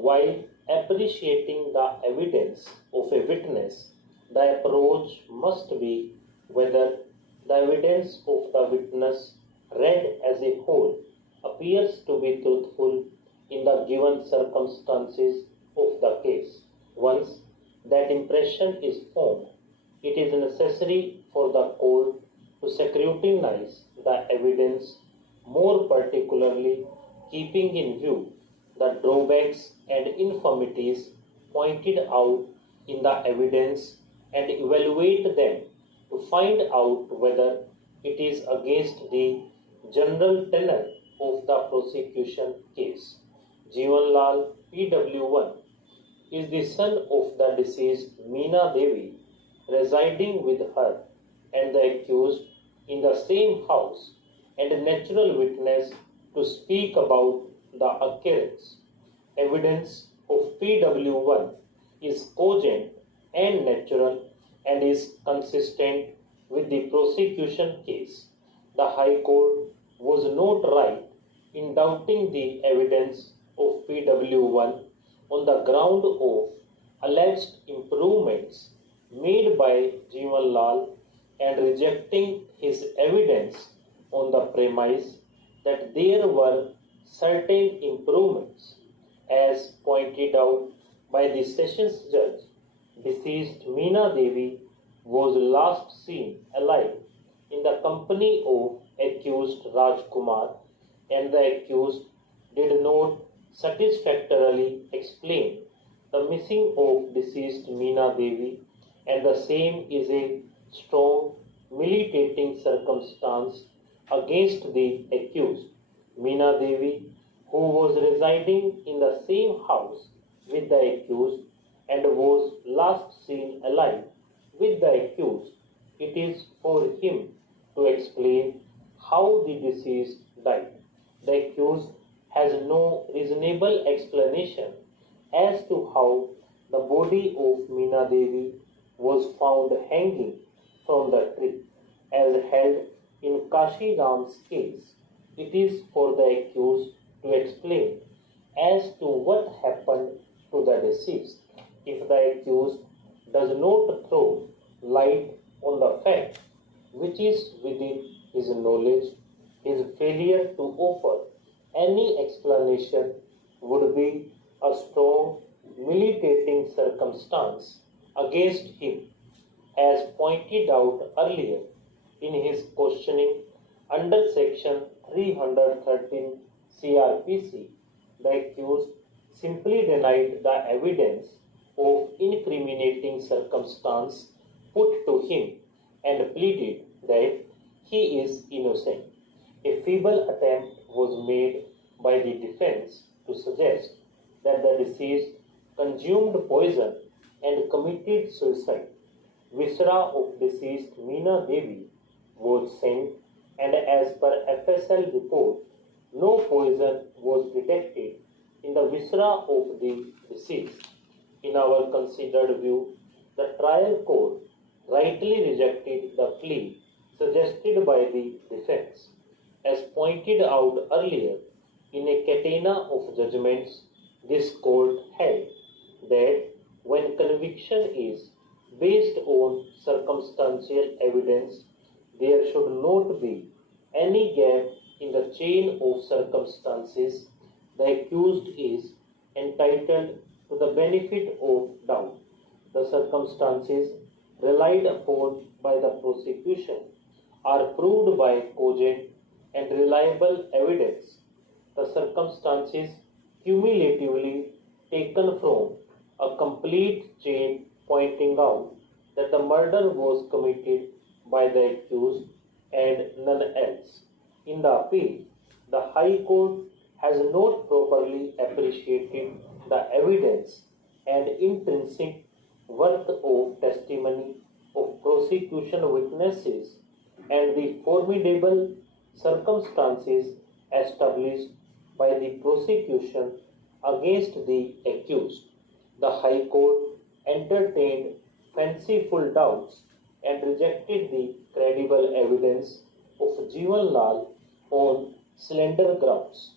While appreciating the evidence of a witness, the approach must be whether the evidence of the witness read as a whole appears to be truthful in the given circumstances of the case. Once that impression is formed, it is necessary for the court to scrutinize the evidence, more particularly keeping in view the drawbacks and infirmities pointed out in the evidence and evaluate them to find out whether it is against the general tenor of the prosecution case. Jeevan Lal PW1 is the son of the deceased Meena Devi, residing with her and the accused in the same house, and a natural witness to speak about the occurrence. Evidence of PW1 is cogent and natural and is consistent with the prosecution case. The High Court was not right in doubting the evidence of PW1 on the ground of alleged improvements made by Jeevan Lal and rejecting his evidence on the premise that there were certain improvements. As pointed out by the Sessions Judge, deceased Meena Devi was last seen alive in the company of accused Rajkumar, and the accused did not satisfactorily explain the missing of deceased Meena Devi, and the same is a strong militating circumstance against the accused. Meena Devi, who was residing in the same house with the accused and was last seen alive with the accused, it is for him to explain how the deceased died. The accused has no reasonable explanation as to how the body of Meena Devi was found hanging from the tree, as held in Kashi Ram's case. It is for the accused to explain as to what happened to the deceased. If the accused does not throw light on the fact which is within his knowledge, his failure to offer any explanation would be a strong militating circumstance against him. As pointed out earlier in his questioning under section 313 CRPC, the accused simply denied the evidence of incriminating circumstance put to him and pleaded that he is innocent. A feeble attempt was made by the defense to suggest that the deceased consumed poison and committed suicide. Viscera of deceased Meena Devi was sent, and as per FSL report, no poison was detected in the viscera of the deceased. In our considered view, the trial court rightly rejected the plea suggested by the defense. As pointed out earlier, in a catena of judgments, this court held that when conviction is based on circumstantial evidence, there should not be any gap in the chain of circumstances. The accused is entitled to the benefit of doubt. The circumstances relied upon by the prosecution are proved by cogent and reliable evidence. The circumstances cumulatively taken from a complete chain pointing out that the murder was committed by the accused and none else. In the appeal, the High Court has not properly appreciated the evidence and intrinsic worth of testimony of prosecution witnesses and the formidable circumstances established by the prosecution against the accused. The High Court entertained fanciful doubts and rejected the credible evidence of Jeevan Lal on slender grounds.